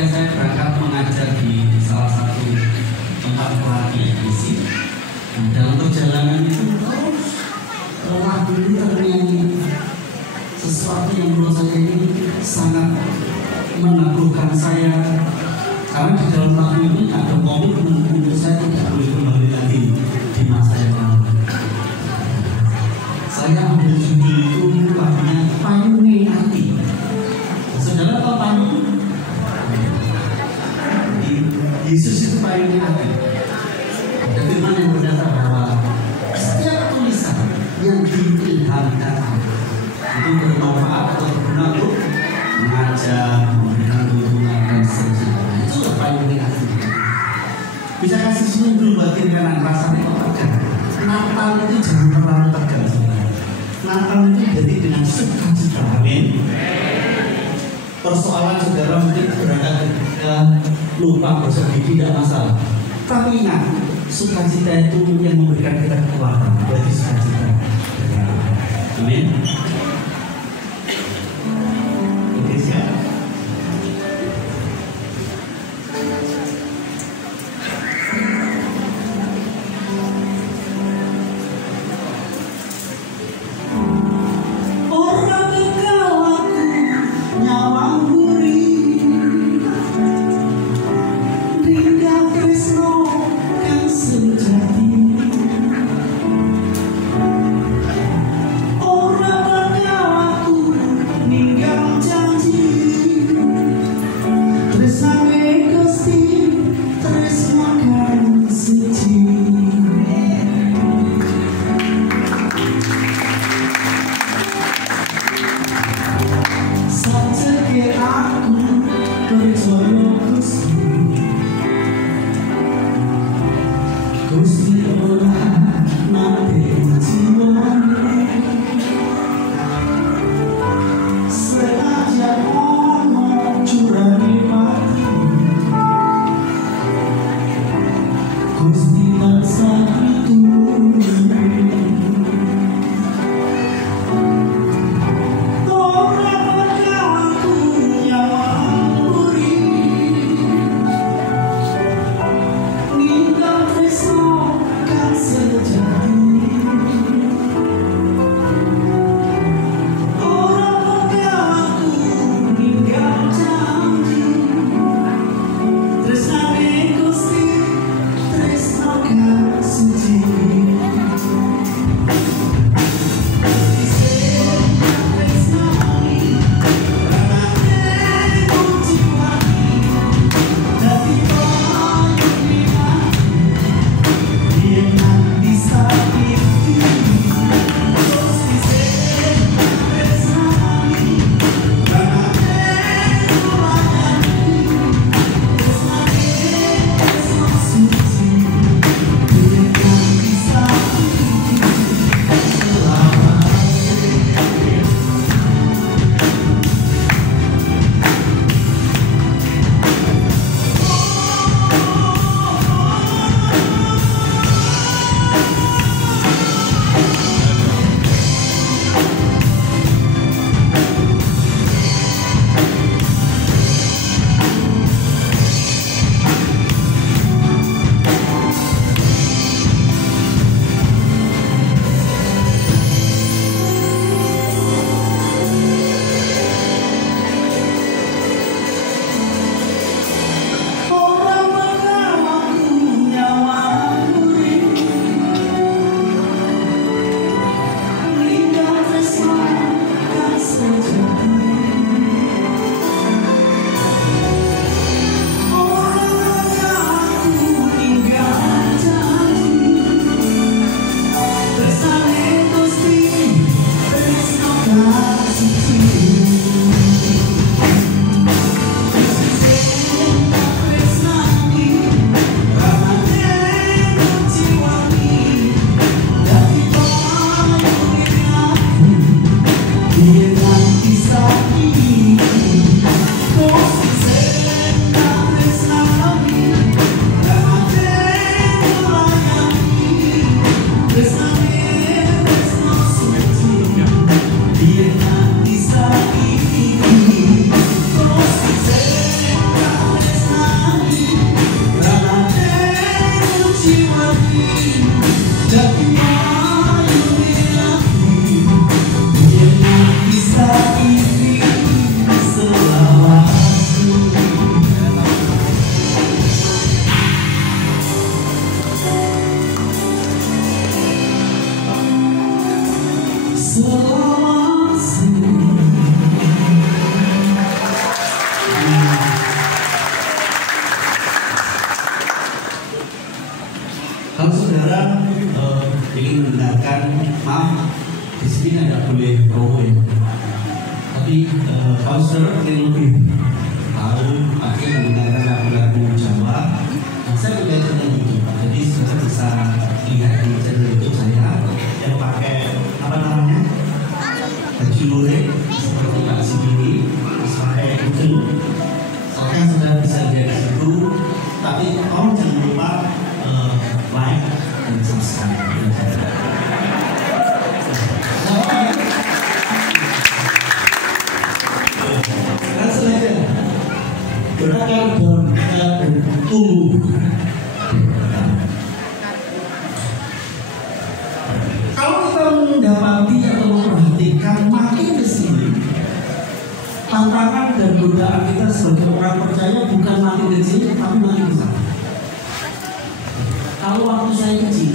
ketika saya berangkat mengajar di salah satu tempat pelatihan misi, dalam perjalanan itu lagu ini ternyanyi sesuatu yang menurut saya ini sangat meneguhkan saya, karena di dalam lagu ini ada komitmen untuk saya tidak boleh kembali lagi di masa yang lalu. Saya ambil judul itu lagunya Payunge Ati. Saudara tahu payung? Yesus itu payunge ati. Ada firman yang berkata bahwa setiap tulisan yang diilhamkan itu bermanfaat atau berguna untuk mengajar, memberikan tuntunan dan seterusnya. Itulah payunge ati. Bisa kasih senyum dulu buat kiri kanan, rasanya kok tegang. Natal itu jangan terlalu tegang. Natal itu jadi dengan sukacita. Amin. Persoalan saudara mungkin berangkat ketika lupa bersedih, tidak masalah. Tapi ingat, sukacita itu yang memberikan kita kekuatan. Berarti sukacita. Amin. Oke, siap. Kalau saudara ingin mendengarkan, maaf di sini tidak boleh promo ya. Tapi kalau saudara ingin lebih tahu, akhirnya mendengarkan lagu-lagu Jawa, saya punya channel YouTube. Jadi saudara bisa lihat di channel YouTube saya yang pakai apa namanya, baju lurik seperti Pak Sibini, pakai kucing. Soalnya saudara bisa lihat di situ. Tapi tolong jangan lupa like dan subscribe. Dan selanjutnya, berakar dalam kita bertumbuh. Kalau kita mendapati atau memperhatikan makin ke sini, tantangan dan godaan kita sebagai orang percaya bukan makin kecil, tapi makin besar. Kalau waktu saya kecil,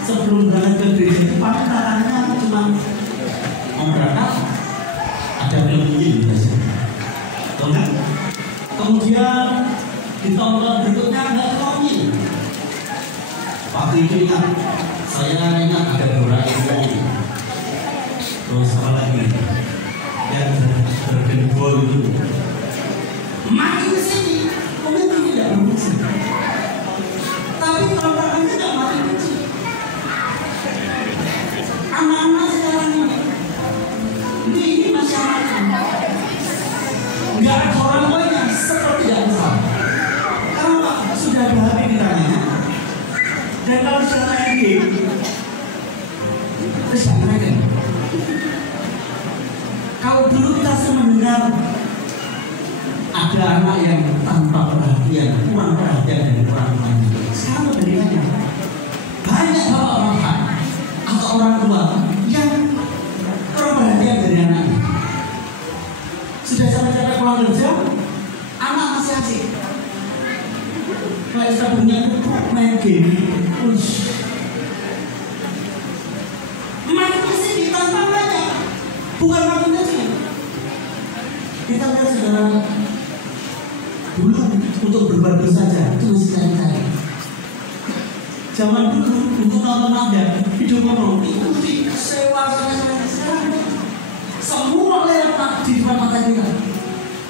sebelum berangkat ke gereja itu paling tantangannya cuma mau berangkat, ada film biasa. Kan? Kemudian di tahun berikutnya ada film. Waktu itu saya ingat ada Doraemon. Terus apa lagi? Yang bergembol itu. Makin kesini, mungkin tidak berfungsi. Tapi tantangannya tidak makin kecil. Anak-anak sekarang ini masyarakat nggak ada orang tuanya seperti tidak besar. Karena sudah ada HP di tangannya. Dan kalau sudah main game, terus mereka. Kalau dulu kita sering mendengar ada anak yang tanpa perhatian, kurang perhatian dari orang tuanya. Sekarang berbedanya, banyak bapak-bapak atau orang tua yang kurang perhatian dari anaknya. Sudah capek-capek pulang kerja, anak masih asik. Kalau sudah punya main game, makin kesini tantangannya bukan makin kecil. Kita lihat saudara, dulu untuk berbuat dosa saja itu masih cari-cari. Zaman dulu untuk nonton Anda hidup ngomong itu sewa sana sekarang semua lewat di depan mata kita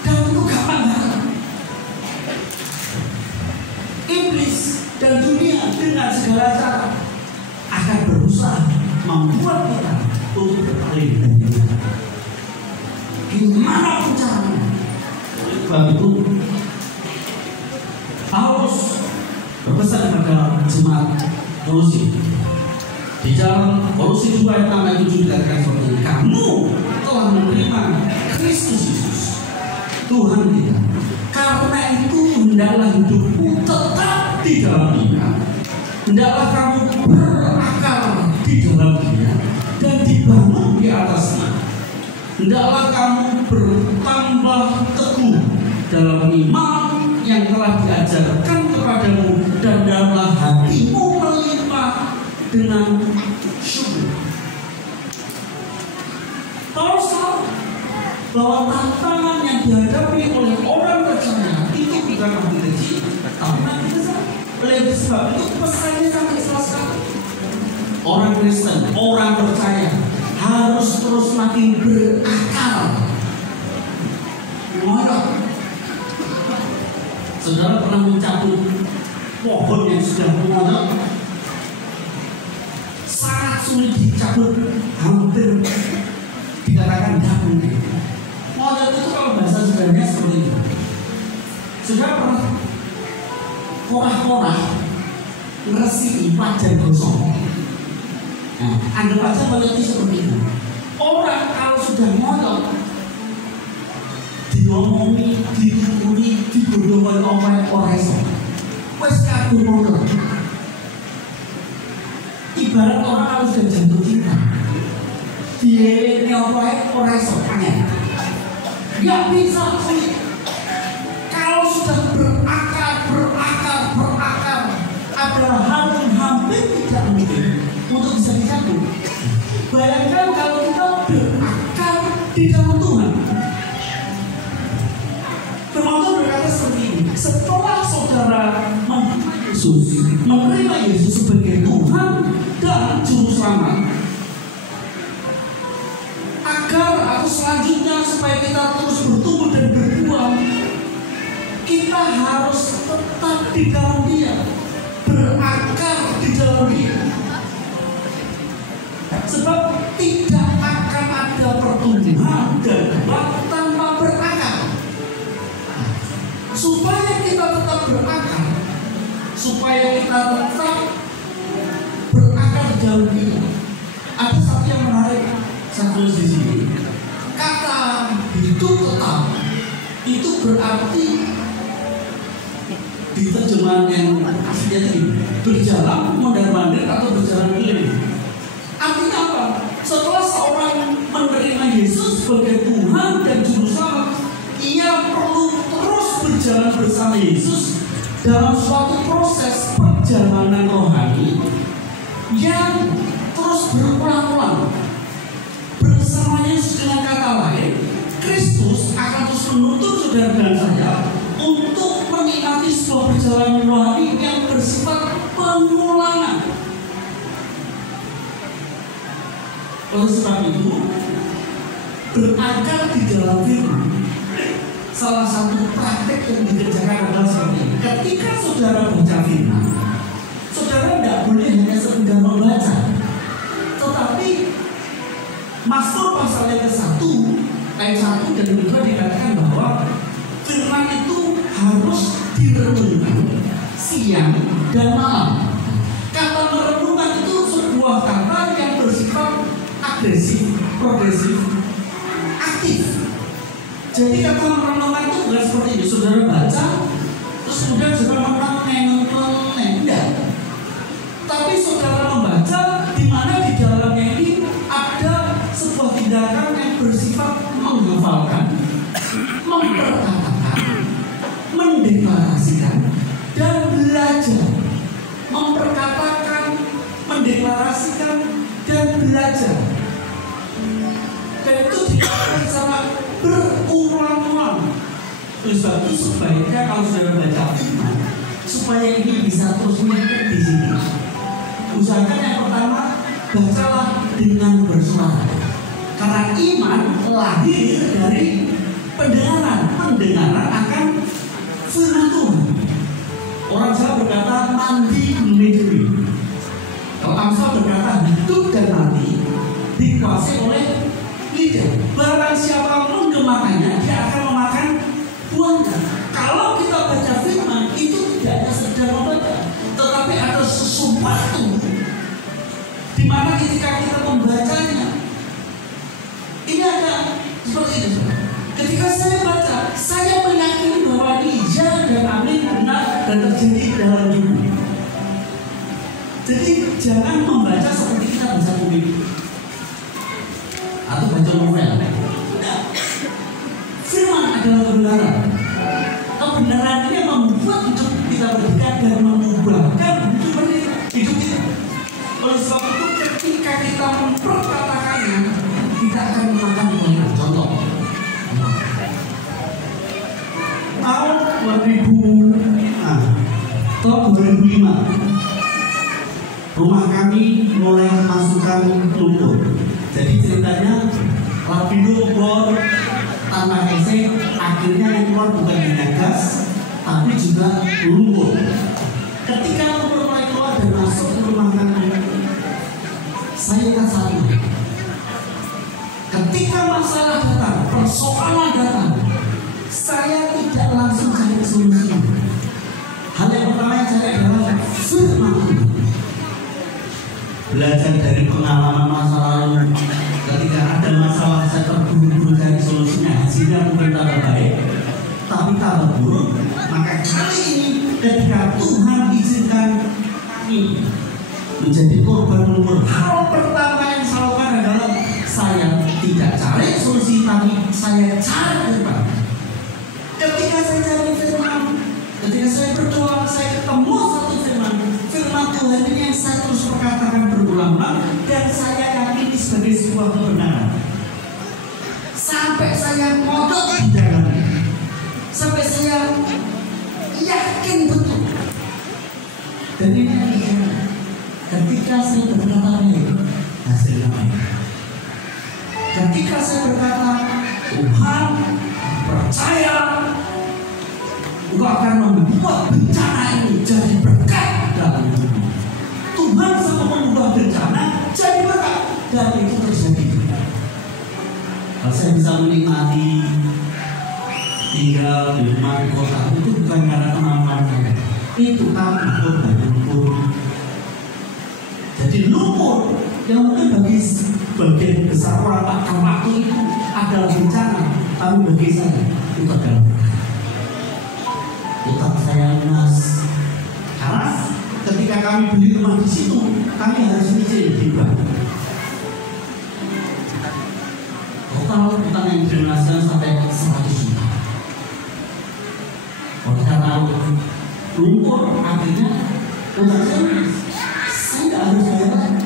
dan itu gampang banget. Iblis dan dunia dengan segala cara akan berusaha membuat kita untuk berpaling dari Tuhan. Gimana pun caranya. Sebab itu Paulus berpesan kepada jemaat Kolose. Di dalam Kolose 2 ayat 6 ayat 7 dikatakan seperti ini, kamu telah menerima Kristus Yesus Tuhan kita. Karena itu hendaklah hidupmu tetap di dalam Dia. Hendaklah kamu berakar di dalam Dia dan dibangun di atasnya. Hendaklah kamu bertambah teguh dalam iman yang telah diajarkan kepadamu dan dalamlah hatimu melimpah dengan syukur. Paulus tahu bahwa tantangan yang dihadapi oleh orang percaya itu bukan makin kecil, tapi makin besar. Oleh sebab itu pesannya sangat jelas sekali. Orang Kristen, orang percaya harus terus makin berakal. Gimana? Saudara pernah mencabut pohon yang sudah mengolok? Sangat sulit dicabut, hampir dikatakan tidak mungkin. Mengolok itu kalau bahasa sebenarnya seperti itu. Saudara pernah korah-korah ngeresi wajan gosong. Nah, anggap aja mengolok itu seperti itu. Orang kalau sudah mengolok diomongi, dipukuli, dibodoh-bodoh oleh orang itu. Wes kabur mondok. Ibarat orang kalau sudah jatuh cinta, dia nyobain orang itu pengen. Gak bisa sulit. Kalau sudah berakar adalah hal yang hampir tidak mungkin untuk bisa dicapai. Bayangkan kalau kita berakar di dalam Tuhan. setelah saudara menerima Yesus sebagai Tuhan dan Juru Selamat, agar atau selanjutnya supaya kita terus bertumbuh dan berbuah, kita harus tetap di dalam Dia, berakar di dalam Dia. Sebab tidak akan ada pertumbuhan dan buah tanpa berakar. Supaya kita tetap berakar, supaya kita tetap berakar di dalam Dia. Ada satu yang menarik, saya tulis di sini. Kata hidup tetap itu berarti di terjemahan yang aslinya tadi berjalan mondar-mandir atau berjalan keliling. Artinya apa? Setelah seorang menerima Yesus sebagai Tuhan dan Juru Selamat, ia perlu terus berjalan bersama Yesus dalam suatu proses perjalanan rohani yang terus berulang-ulang. Bersama Yesus, dengan kata lain, Kristus akan terus menuntun saudara dan saya untuk menikmati sebuah perjalanan rohani yang bersifat pengulangan. Oleh sebab itu, berakar di dalam firman, salah satu praktek yang dikerjakan adalah seperti ini. Ketika saudara baca firman, saudara tidak boleh hanya sekedar membaca, tetapi Mazmur pasal yang ke-1 ayat 1 dan 2 dikatakan bahwa firman itu harus direnungkan siang dan malam. Kata merenungkan itu sebuah kata yang bersifat agresif, progresif, aktif. Jadi kata merenungkan itu bukan seperti ini. Saudara baca, terus kemudian saudara merenung, tidak. Tapi saudara membaca di mana di dalamnya ini ada sebuah tindakan yang bersifat menghafalkan, memperkatakan, mendeklarasikan, dan belajar. Memperkatakan, mendeklarasikan, dan belajar. Dan itu dikatakan secara berulang-ulang. Sebab itu sebaiknya kalau sudah baca firman, supaya ini bisa terus mengikat di sini, usahakan yang pertama, bacalah dengan bersuara. Karena iman lahir dari pendengaran akan firman Tuhan. Orang Jawa berkata mandi meniduri. Kalau Amsal berkata hidup dan mati dikuasai oleh lidah. Barang siapa mengemakannya, dia akan memakan buahnya. Kalau kita baca firman, itu tidak hanya sekedar membaca, tetapi ada sesuatu di mana ketika kita membacanya, ini ada seperti itu. Ketika saya baca, saya meyakini bahwa ini ya dan amin benar dan terjadi dalam hidup. Jadi jangan membaca seperti kita baca buku atau baca novel. Nah, firman adalah kebenaran. Kebenaran ini membuat hidup kita berdekat dan mengubahkan hidup kita. Oleh sebab itu ketika kita memperkatakannya, kita akan memakan buahnya. Contoh, tahun 2005, rumah kami mulai memasukkan lumpur. Jadi ceritanya lapindo keluar tanpa gesek, akhirnya yang keluar bukan hanya gas, tapi juga lumpur. Ketika lumpur mulai keluar dan masuk ke rumah kami, saya ingat satu. Ketika masalah datang, persoalan datang, saya tidak langsung cari solusi. Hal yang pertama yang saya adalah firman. Belajar dari pengalaman masa lalu. Ketika ada masalah, saya terburu-buru cari solusinya. Hasilnya mungkin tambah baik, tapi tambah buruk. Maka kali ini, ketika Tuhan izinkan kami menjadi korban lumpur, hal pertama yang saya lakukan adalah saya tidak cari solusi, tapi saya cari firman. Ketika saya cari firman, ketika saya berdoa, saya ketemu satu firman Tuhan ini yang saya terus perkatakan berulang-ulang dan saya yakini sebagai sebuah kebenaran. Sampai saya modok di dalamnya, sampai saya yakin betul. Dan ini ketika saya berkata baik, hasilnya baik. Ketika saya berkata Tuhan percaya Engkau akan membuat bencana ini jadi berkat dalam hidup. Tuhan sama mengubah bencana jadi berkat, dan itu terjadi. Kalau saya bisa menikmati tinggal di rumah di kota itu bukan karena kemampuan saya, itu karena lumpur. Jadi lumpur yang mungkin bagi sebagian besar orang akan waktu itu adalah bencana, tapi bagi saya itu adalah utang saya lunas. Karena ketika kami beli rumah di situ, kami harus nyicil di bank. Total utang yang dilunaskan sampai 100 juta. Oleh karena lumpur, akhirnya utang saya lunas. Saya tidak harus bayar.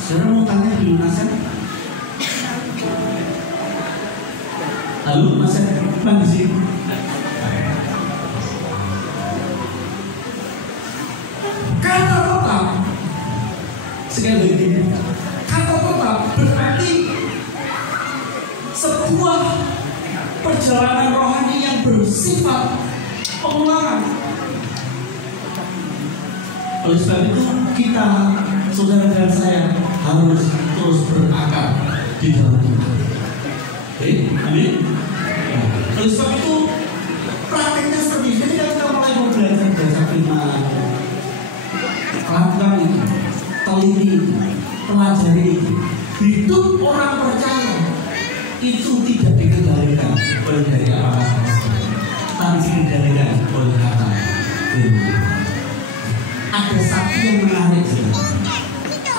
Saudara utangnya dilunaskan. Lalu masa depan di sini. Kata tetap, sekali lagi, kata tetap berarti sebuah perjalanan rohani yang bersifat pengulangan. Oleh sebab itu kita, saudara dan saya, harus terus berakar di dalam Tuhan. Oke, amin. Oleh sebab itu prakteknya seperti ini. Ketika kita mulai belajar firman, lakukan itu, teliti itu, pelajari itu. Hidup orang percaya itu tidak dikendalikan oleh dari apa-apa, tapi dikendalikan oleh kata firman. Ada satu yang menarik,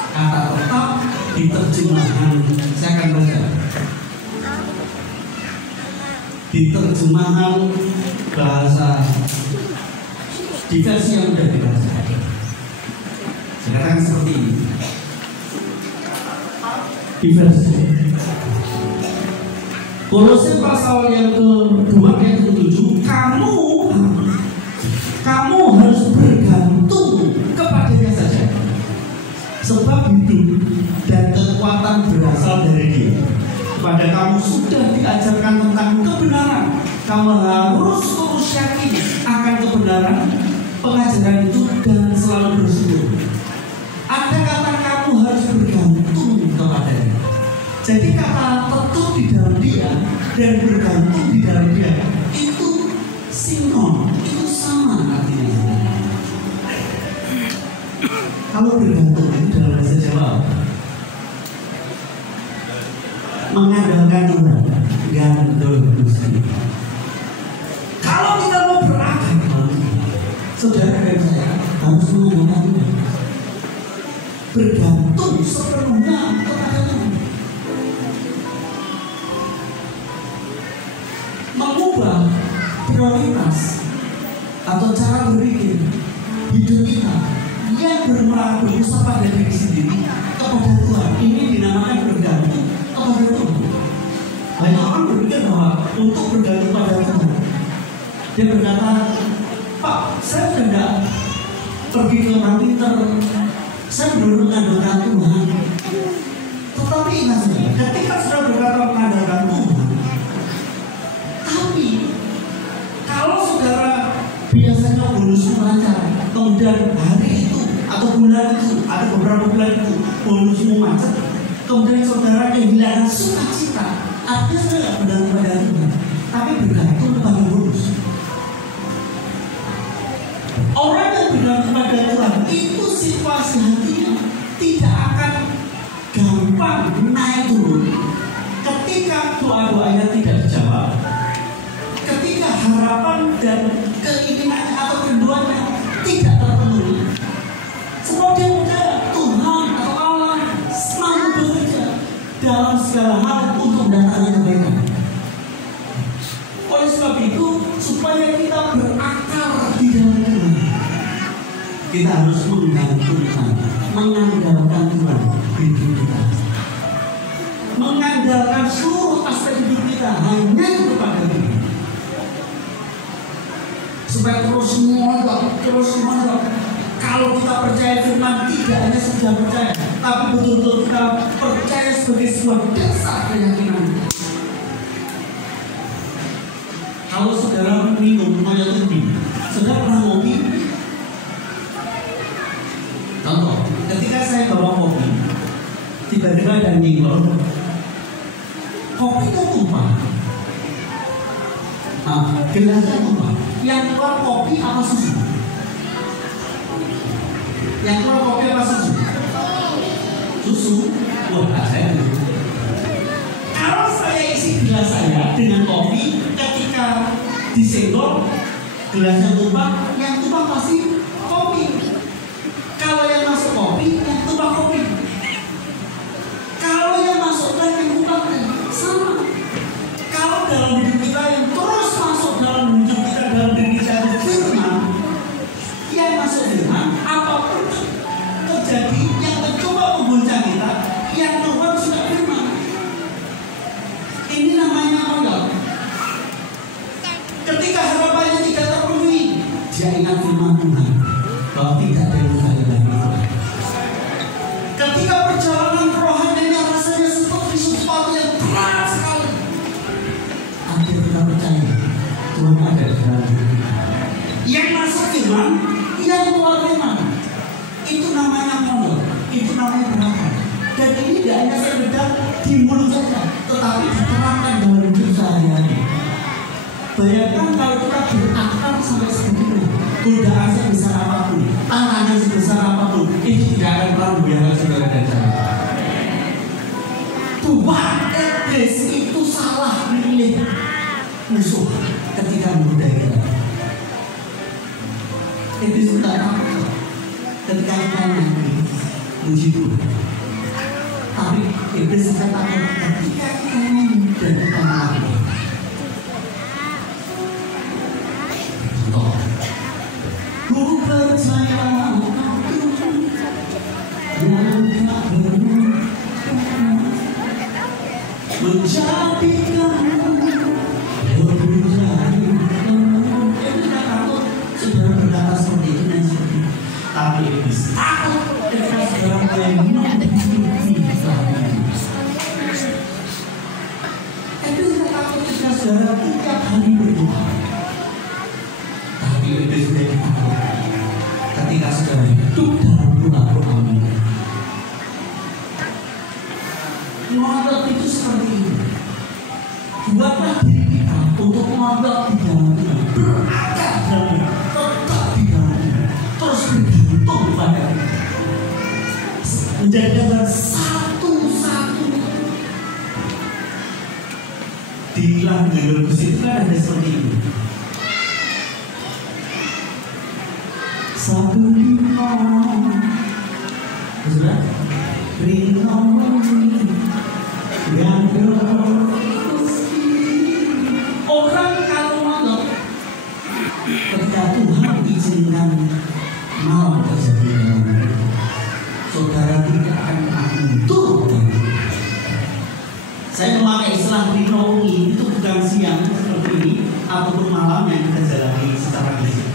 kata tetap di terjemahan, saya akan baca di terjemahan bahasa di versi yang sudah dibaca. Sekarang seperti ini. Di versi Kolose pasal yang ke-2 ayat ke-7, kamu harus bergantung kepadanya saja, sebab hidup dan kekuatan berasal dari Dia. Kepada kamu sudah diajarkan tentang kebenaran, kamu harus terus yakin akan kebenaran pengajaran itu dan selalu bersyukur. Ada kata kamu harus bergantung kepadanya. Jadi kata tetap di dalam Dia dan bergantung di dalam Dia itu sinon, itu sama artinya. Kalau bergantung itu dalam bahasa Jawa mengandalkan Tuhan, gantung. Kalau kita mau berakar, saudara dan saya harus mengandalkan Tuhan, bergantung sepenuhnya kepada Tuhan. Mengubah prioritas atau cara berpikir hidup kita yang berpusat pada diri sendiri kepada Tuhan, ini dinamakan bergantung kepada Tuhan. Banyak orang berpikir bahwa untuk bergantung pada Tuhan, dia berkata, Pak, saya tidak pergi ke orang pintar, saya belum mengandalkan Tuhan. Tetapi ingat saja, ketika sudah berkata mengandalkan Tuhan, tapi kalau saudara biasanya bonusmu lancar, kemudian hari itu atau bulan itu, ada beberapa bulan itu bonusmu macet, kemudian saudara kehilangan sukacita, artinya sudah tidak bergantung pada Tuhan, tapi bergantung pada bonus. Orang yang bergantung pada Tuhan itu situasi hatinya tidak akan gampang naik turun ketika doa-doanya tidak dijawab, ketika harapan dan keinginannya atau keduanya tidak terpenuhi. Sebab dia percaya Tuhan atau Allah mampu bekerja dalam segala hal untuk mendatangkan kebaikan. Oleh sebab itu, supaya kita berakar di dalam Tuhan, kita harus menggantungkan, mengandalkan Tuhan hidup kita, mengandalkan seluruh aspek hidup kita hanya kepada Tuhan. supaya terus mondok. Kalau kita percaya firman, tidak hanya sekedar percaya, tapi betul-betul kita percaya sebagai sebuah dasar keyakinan. Kalau saudara minum kayak ubi, saudara pernah ngopi? Contoh, ketika saya bawa kopi, tiba-tiba ada nyenggol, kopi itu tumpah. Nah, gelasnya tumpah. Yang keluar kopi apa susu? Yang keluar kopi apa susu? Susu. Wah, saya dulu. Kalau saya isi gelas saya dengan kopi, ketika disenggol, gelasnya tumpah, yang tumpah pasti kopi. Kalau yang masuk kopi, yang tumpah kopi. Kalau yang masuk teh, yang tumpah teh. Sama. Kalau dalam hidup kita yang terus masuk dalam hidup kita, dalam diri kita itu firman, yang masuk firman, apapun terjadi, yang mencoba menggoncang kita, yang keluar sudah firman. Ini namanya modal. Ketika harapannya tidak terpenuhi, dia ingat firman Tuhan bahwa tidak ada yang lain lagi. Ketika perjalanan rohaninya rasanya seperti sesuatu yang berat sekali, akhirnya kita percaya Tuhan ada di dalam diri kita. Yang masuk firman, yang keluar firman, itu namanya modal, itu namanya berangkat. Dan ini tidak hanya sekedar di mulut saja, tetapi diterapkan dalam hidup sehari-hari. Bayangkan kalau kita berakar sampai sebegitu, godaan sebesar apapun, tantangan sebesar apapun, itu tidak akan pernah membiarkan saudara dan saya. Tuhan iblis itu salah memilih musuh ketika menggodai kita. Iblis tidak takut ketika kita memuji Tuhan. Tapi iblis akan takut ketika kita nyanyi dan kita melakukan. Ku percaya yang tak berubah menjadikan lebih dari penuh. Kita takut saudara berkata seperti itu dan seperti itu. Tapi iblis takut ketika saudara menghidupi Iblis tidak takut ketika saudara tiap hari berdoa. Tapi iblis tidak takut ketika saudara hidup dalam doa-doa. Mondok itu seperti itu. Buatlah diri kita untuk mondok di dalam Tuhan, berakar dalam Tuhan, tetap di dalam Tuhan, terus bergantung pada Tuhan, menjadikan satu-satu. Di lagu musik itu kan ada seperti itu. Satu limau, sudah limau yang orang kalau mondok ketika Tuhan izinkan malam terjadi dalam hidup, saudara tidak akan mundur. Saya memakai istilah rinoungi, itu bukan siang seperti ini ataupun malam yang kita jalani secara fisik,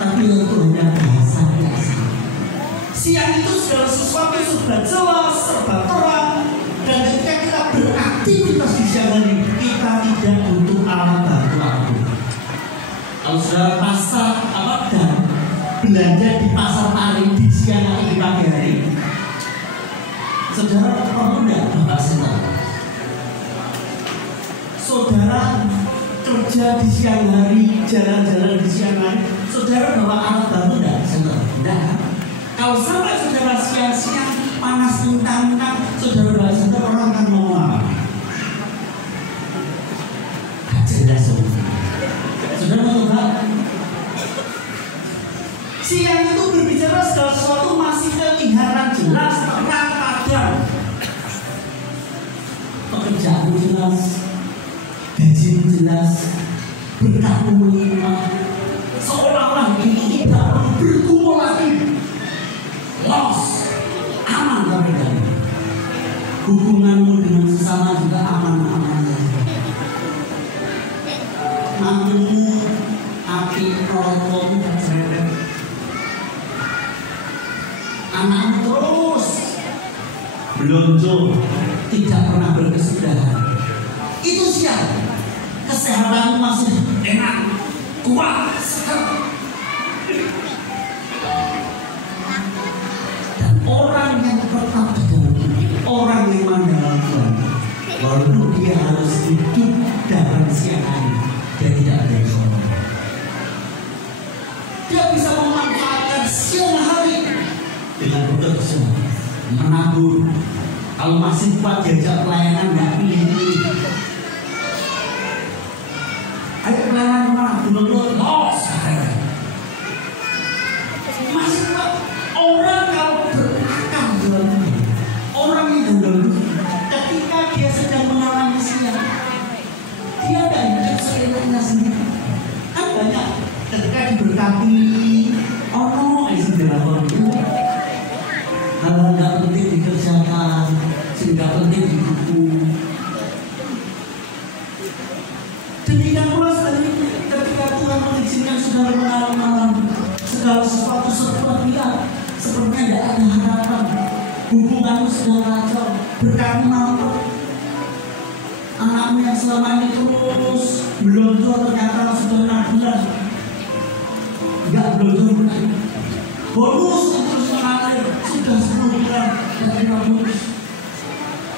tapi itu hanya bahasa biasa. Siang itu segala sesuatu sudah jelas, serba terang. Dan ketika kita beraktivitas di siang hari, kita tidak butuh alat bantu apapun. Kalau sudah pasar dan belanja di pasar Tari di siang hari, di pagi hari, saudara perlu tidak bapak senang? Saudara kerja di siang hari, jalan-jalan di siang hari, saudara bawa alat bantu tidak senang? Tidak. Kalau sampai saudara siang-siang panas mentang-mentang, saudara orang akan ngomong apa? Gak jelas saudara mau tahu? Siang itu berbicara segala sesuatu masih kelihatan jelas, terang, padam. Pekerjaanmu jelas, gajimu jelas, berkahmu melimpah, seolah-olah ini tidak perlu bergumul lagi. Los, aman tapi dari hubunganmu dengan sesama juga aman-aman saja. Mantumu api roh belonjo, tidak pernah berkesudahan. Itu siap. Kesehatan masih enak, kuat, sehat. Dan orang yang tetap di dalam Tuhan, orang yang mengandalkan Tuhan, walaupun dia harus hidup dalam siang hari, dia tidak ada soal. Dia bisa memanfaatkan siang hari dengan bekerja, menabur. Kalau masih kuat diajak pelayanan, nggak pilih-pilih. Ayo pelayanan mana? Dulu los. Masih kuat. Orang kalau berakar dalam orang yang dulu, ketika dia sedang mengalami siang, dia tidak hidup seenaknya sendiri. Kan banyak ketika diberkati, oh itu dilakukan itu. Hal nggak penting dikerjakan, sehingga penting didukung. Demikian pula ketika Tuhan mengizinkan saudara mengalami segala sesuatu serba hilang, sepertinya tidak ada harapan, hubunganmu sedang kacau, berkatmu mampet, anakmu yang selama ini terus belonjo ternyata sudah 6 bulan, nggak belonjo lagi, bonus terus mengalir sudah 10 bulan dan 5 bonus,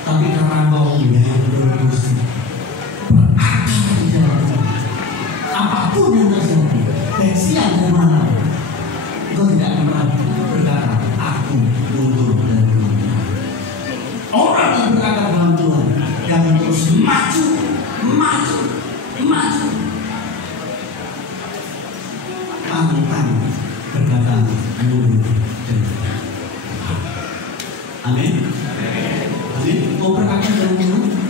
tapi karena kau yang bonus berakar di dalam apapun yang terjadi, baik siang dan malam, kau tidak pernah berkata, aku mundur dan mundur. Orang yang berkata dalam Tuhan, yang terus maju, maju, maju. Pantang berkata mundur dan mundur. Amin. Amin. Kau berkata dalam Tuhan.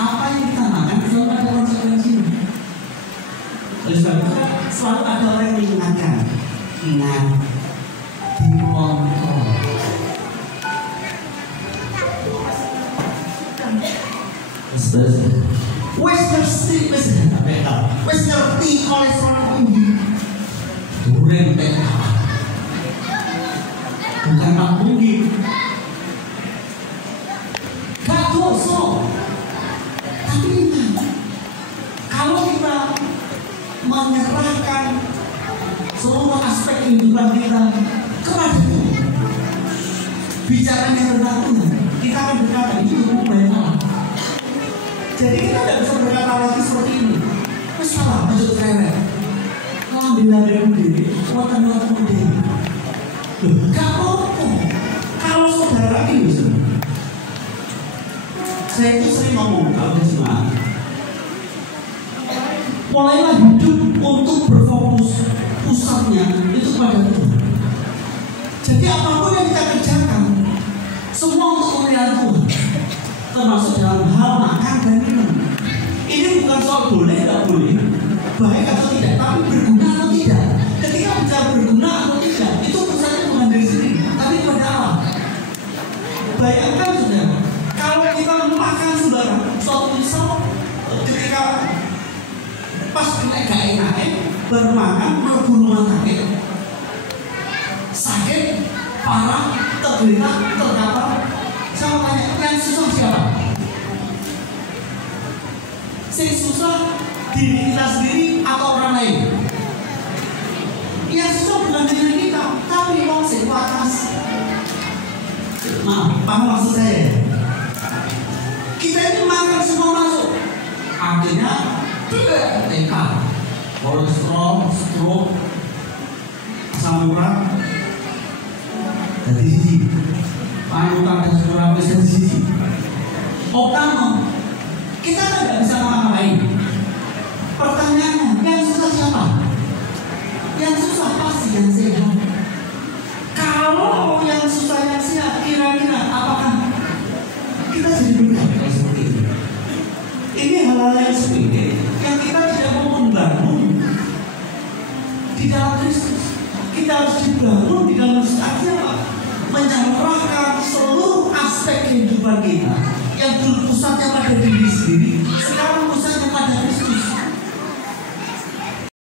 Apa yang kita makan selalu ada konsekuensinya. Oleh sebab itu selalu ada orang yang mengingatkan, ingat, dikontrol. Wes ngerti kolesterol tinggi, duren PK, bukan tak mungkin. Gak dosa. Tapi ingat, kalau kita menyerahkan seluruh aspek kehidupan kita kepada Tuhan, bicaranya tentang Tuhan, kita akan berkata ini untuk banyak Allah. Jadi kita tidak bisa berkata lagi seperti ini. Wes salah, masuk keren. Alhamdulillah dari diri, kuatan diri. Gak apa-apa. Kalau saudara ini saya itu sering ngomong kalau di jemaat, mulailah hidup untuk berfokus pusatnya itu pada Tuhan. Jadi apapun yang kita kerjakan, semua untuk memuliakan Tuhan, termasuk dalam hal makan dan minum. Ini bukan soal boleh tidak boleh, baik atau tidak, tapi berguna atau tidak. Ketika bicara berguna atau tidak, itu pusatnya bukan dari sini, tapi pada Allah. Bayangkan sudah. Kalau kita makan saudara, suatu misal ketika pas kena gak enak, baru makan, baru rumah sakit, parah, tergeletak, terkapar. Saya tanya, yang susah siapa? Yang susah diri kita sendiri atau orang lain? Yang susah bukan diri kita, tapi orang yang atas. Maaf, paham maksud saya? Kita ini makan semua masuk, artinya tidak TK, kolesterol, stroke, asam urat, jadi sisi, panutan dan asam urat jadi sisi. Optamo, kita tidak bisa ngapain. Pertanyaannya, yang susah siapa? Yang susah pasti yang sehat. Kalau yang susah yang sehat, kira-kira apakah kita jadi benar kalau seperti ini? Ini hal-hal yang sepele yang kita tidak mau membangun di dalam Kristus. Kita harus dibangun di dalam Kristus. Artinya menyampaikan seluruh aspek kehidupan kita yang dulu pusatnya pada diri sendiri, sekarang pusatnya pada Kristus.